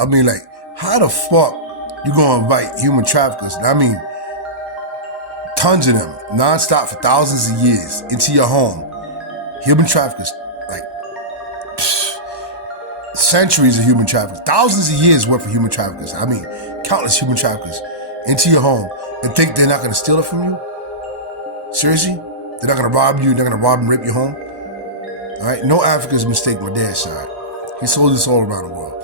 I mean, like, how the fuck you gonna invite human traffickers? I mean, tons of them, nonstop for thousands of years into your home. Human traffickers, like, centuries of human traffickers, thousands of years worth of human traffickers. I mean, countless human traffickers into your home and think they're not gonna steal it from you? Seriously? They're not gonna rob you, they're not gonna rob and rape your home? All right, no Africans mistake my dad's side. He sold this all around the world.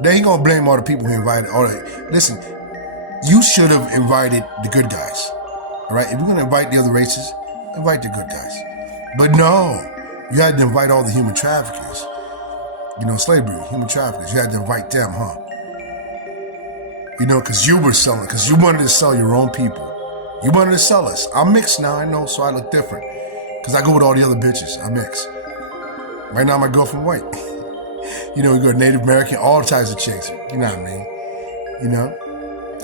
Then he gonna blame all the people who invited, all that. Listen, you should have invited the good guys. All right, if you're gonna invite the other races, invite the good guys. But no, you had to invite all the human traffickers. You know, slavery, human traffickers, you had to invite them, huh? You know, because you were selling, because you wanted to sell your own people. You wanted to sell us. I'm mixed now, I know, so I look different. Because I go with all the other bitches, I mix. Right now, my girlfriend white. You know, we go Native American, all types of chicks. You know what I mean? You know?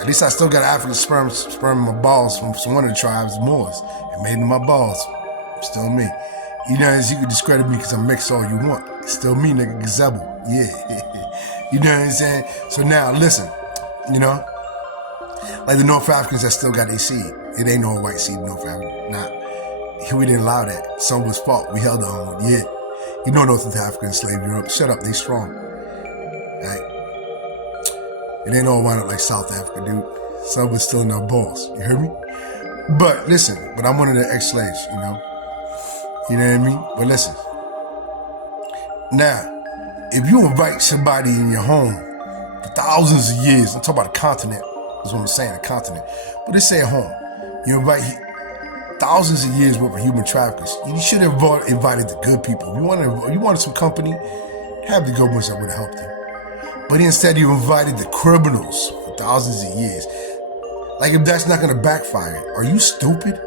At least I still got African sperm in my balls from one of the tribes, the Moors. It made in my balls. Still me. You know, as you can discredit me because I'm mixed all you want. It's still me, nigga, gazebo. Yeah. You know what I'm saying? So now, listen. You know? Like the North Africans that still got their seed. It ain't no white seed in North Africa. Nah. We didn't allow that. Some was fault. We held on. Yeah. You know North Africa enslaved Europe. Shut up, they strong. Right? It ain't all wound up like South Africa, dude. Some was still in our balls. You hear me? But listen, I'm one of the ex-slaves, you know? You know what I mean? But listen. Now, if you invite somebody in your home for thousands of years, I'm talking about a continent. That's what I'm saying, a continent. But let's say a home. You invite thousands of years worth of human traffickers. You should have invited the good people. If you wanted some company, have the good ones that would have helped you. But instead you invited the criminals for thousands of years. Like if that's not gonna backfire, are you stupid?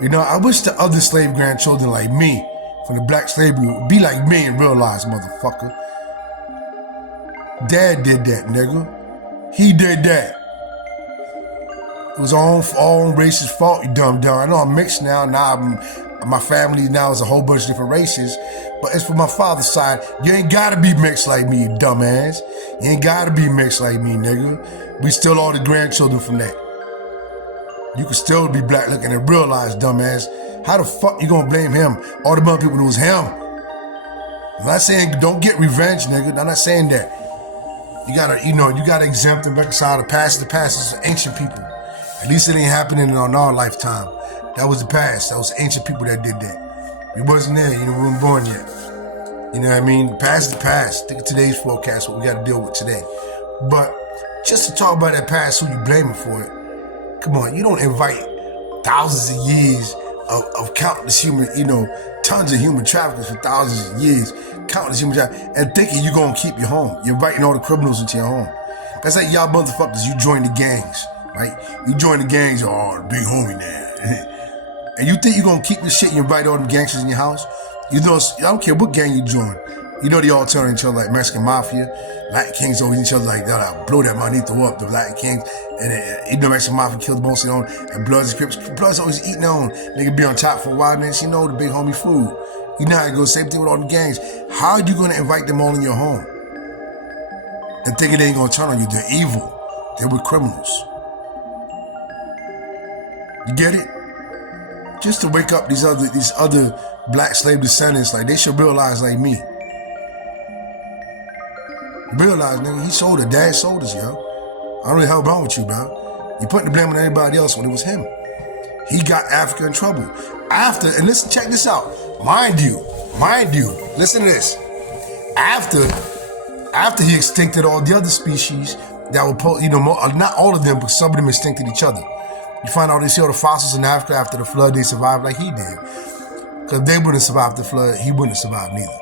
You know, I wish the other slave grandchildren like me, from the black slavery, would be like me and realize, motherfucker. Dad did that, nigga. He did that. It was all racist fault, you dumb. I know I'm mixed now. My family now is a whole bunch of different races. But as for my father's side, you ain't gotta be mixed like me, you dumbass. You ain't gotta be mixed like me, nigga. We still all the grandchildren from that. You can still be black looking and realize, dumbass, how the fuck you gonna blame him? All the other people, it was him. I'm not saying don't get revenge, nigga. I'm not saying that. You gotta exempt and reconcile the past. The past is ancient people. At least it ain't happening in our lifetime. That was the past. That was ancient people that did that. We wasn't there, we weren't born yet. You know what I mean? The past is the past. Think of today's forecast, what we gotta deal with today. But just to talk about that past, who you blaming for it? Come on, you don't invite thousands of years of countless human, tons of human traffickers for thousands of years, countless human traffickers, and thinking you're gonna keep your home. You're inviting all the criminals into your home. That's like y'all motherfuckers, you join the gangs. Right? You join the gangs, the big homie now. And you think you're gonna keep this shit and you invite all them gangsters in your house? I don't care what gang you join. You know they all turn each other like Mexican Mafia. Latin Kings over each other like that. Blow that manito up, the Latin Kings. And Mexican Mafia killed most of their own. And Bloods and Crips. Bloods always eating their own. They can be on top for a while, man. The big homie food. You know how it goes, same thing with all the gangs. How are you gonna invite them all in your home? And thinking they ain't gonna turn on you? They're evil. They were criminals. You get it? Just to wake up these other black slave descendants, like they should realize like me. Realize, nigga, he sold it. Dad sold us, yo. I don't know the hell wrong with you, bro. You putting the blame on everybody else when it was him. He got Africa in trouble. And listen, check this out. Mind you, listen to this. After he extincted all the other species that were, not all of them, but some of them extincted each other. You find out they see all the fossils in Africa after the flood, they survived like he did. Because they wouldn't have survived the flood, he wouldn't have survived neither.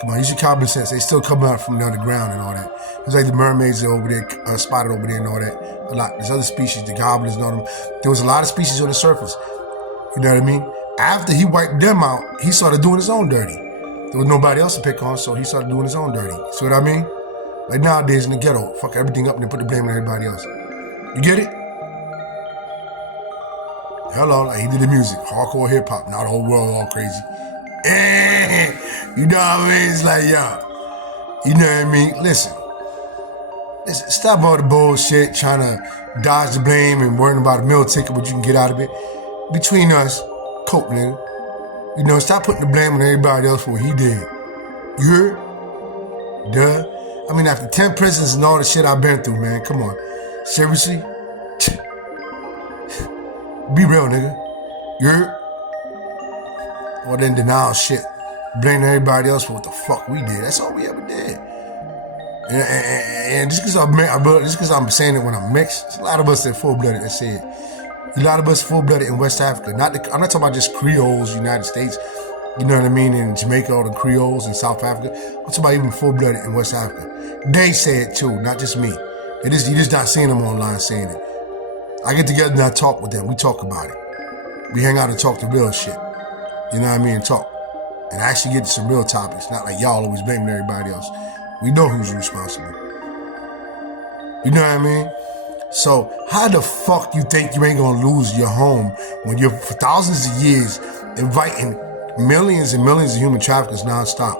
Come on, use your common sense. They still come out from the underground and all that. It's like the mermaids are over there, spotted over there and all that. A lot. There's other species, the goblins and all them. There was a lot of species on the surface. You know what I mean? After he wiped them out, he started doing his own dirty. There was nobody else to pick on, so he started doing his own dirty. See what I mean? Like nowadays in the ghetto, fuck everything up and then put the blame on everybody else. You get it? Hello, like he did the music, hardcore hip hop, now the whole world all crazy. You know what I mean? It's like, yo, you know what I mean? Listen, Stop all the bullshit, trying to dodge the blame and worrying about a meal ticket, what you can get out of it. Between us, cope, nigga. You know, stop putting the blame on everybody else for what he did. You heard? Duh. I mean, after 10 prisons and all the shit I've been through, man, come on. Seriously? Be real, nigga. You heard? Or then denial shit. Blaming everybody else for what the fuck we did. That's all we ever did. And just because I'm saying it when I'm mixed, there's a lot of us that full-blooded that say it. A lot of us full-blooded in West Africa. I'm not talking about just Creoles, United States, you know what I mean, in Jamaica or the Creoles in South Africa. I'm talking about even full-blooded in West Africa. They say it too, not just me. You're just not seeing them online saying it. I get together and I talk with them. We talk about it. We hang out and talk the real shit. You know what I mean? And talk. And actually get to some real topics. Not like y'all always blaming everybody else. We know who's responsible. You know what I mean? So how the fuck you think you ain't gonna lose your home when you're for thousands of years inviting millions and millions of human traffickers nonstop?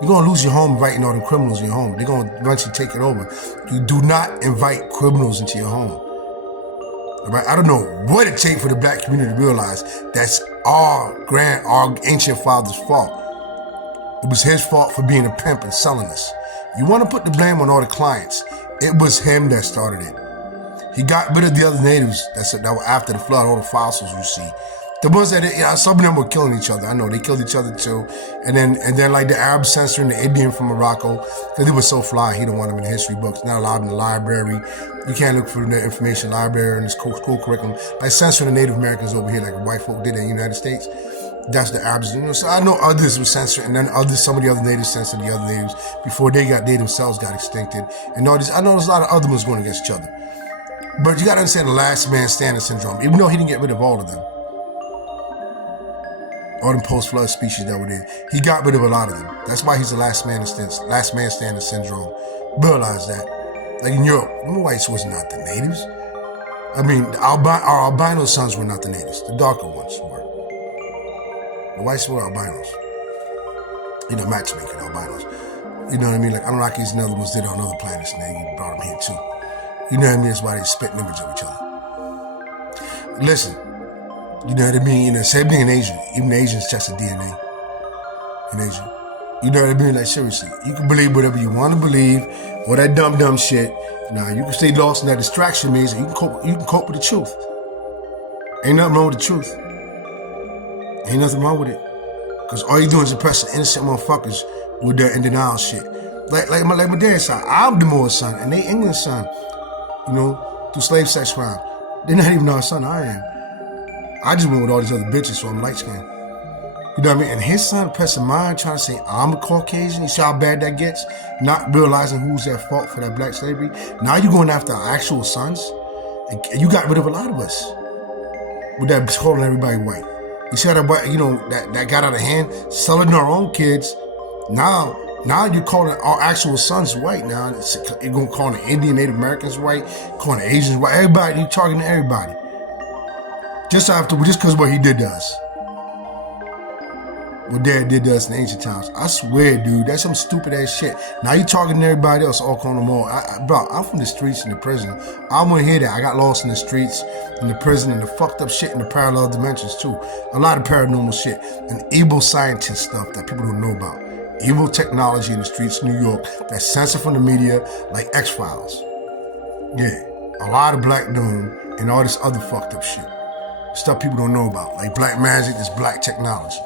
You're gonna lose your home inviting all the criminals in your home. They're gonna eventually take it over. You do not invite criminals into your home. Right? I don't know what it takes for the black community to realize that's our ancient father's fault. It was his fault for being a pimp and selling us. You want to put the blame on all the clients. It was him that started it. He got rid of the other natives that were after the flood, all the fossils you see. The ones that, some of them were killing each other. I know, they killed each other too. And then like the Arab censoring the Indian from Morocco, because he was so fly, he don't want them in the history books, not allowed in the library. You can't look for the information library in the school curriculum. Like censoring the Native Americans over here, like white folk did in the United States. That's the Arabs. You know, so I know others were censored, and then some of the other natives censored the other natives before they themselves got extincted. And all this, I know there's a lot of other ones going against each other. But you got to understand the last man standing syndrome. Even though he didn't get rid of all of them, all them post-flood species that were there, he got rid of a lot of them. That's why he's the last man standing syndrome. Realize that. Like in Europe, the whites was not the natives. I mean, our albino sons were not the natives. The darker ones were. The whites were albinos. You know, matchmaking albinos. You know what I mean? Like Anunnakis and other ones did on other planets, and they brought them here too. You know what I mean? That's why they spit an image of each other. Listen, you know what I mean? You know, same thing in Asia. Even Asians tested DNA in Asia. You know what I mean? Like, seriously, you can believe whatever you want to believe, or that dumb shit. Now, you can stay lost in that distraction maze, and you can cope with the truth. Ain't nothing wrong with the truth. Ain't nothing wrong with it. Because all you doing is oppressing innocent motherfuckers with their in denial shit. Like my dad's son. I'm the Moor son, and they England's son. You know, through slave sex crime. They're not even our son, I am. I just went with all these other bitches, so I'm light-skinned. You know what I mean? And his son pressing mine, trying to say, I'm a Caucasian. You see how bad that gets? Not realizing who's at fault for that black slavery. Now you're going after our actual sons. And you got rid of a lot of us. With that calling everybody white. You see how that, you know, that got out of hand? Selling our own kids. Now you're calling our actual sons white now. You're going to call the Indian Native Americans white, calling the Asians white. Everybody, you're targeting everybody. Just because what he did to us. What Dad did to us in ancient times. I swear, dude, that's some stupid ass shit. Now you targeting everybody else, all calling them all. Bro, I'm from the streets and the prison. I want to hear that. I got lost in the streets, in the prison, and the fucked up shit in the parallel dimensions too. A lot of paranormal shit and evil scientist stuff that people don't know about. Evil technology in the streets of New York that's censored from the media, like X-Files. Yeah, a lot of black doom and all this other fucked up shit. Stuff people don't know about, like black magic is black technology.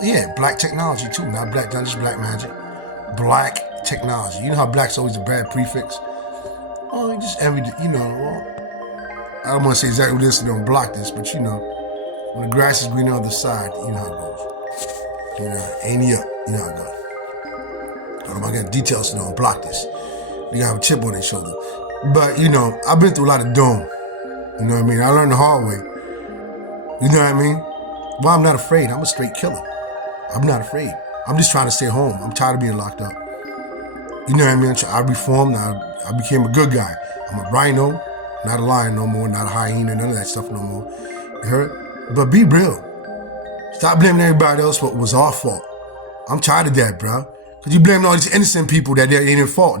Yeah, black technology too, not just black magic. Black technology. You know how black's always a bad prefix? Oh, just you know, well, I don't want to say exactly what this and don't block this, but you know, when the grass is green on the other side, you know how it goes. You know, ain't up, you know how it goes. I don't want to get details so don't block this. You have a chip on their shoulder. But, you know, I've been through a lot of doom. You know what I mean? I learned the hard way. You know what I mean? Well, I'm not afraid. I'm a straight killer. I'm not afraid. I'm just trying to stay home. I'm tired of being locked up. You know what I mean? I reformed. I became a good guy. I'm a rhino, not a lion no more, not a hyena, none of that stuff no more. You heard? But be real. Stop blaming everybody else for what was our fault. I'm tired of that, bro. Because you blaming all these innocent people that they ain't in fault.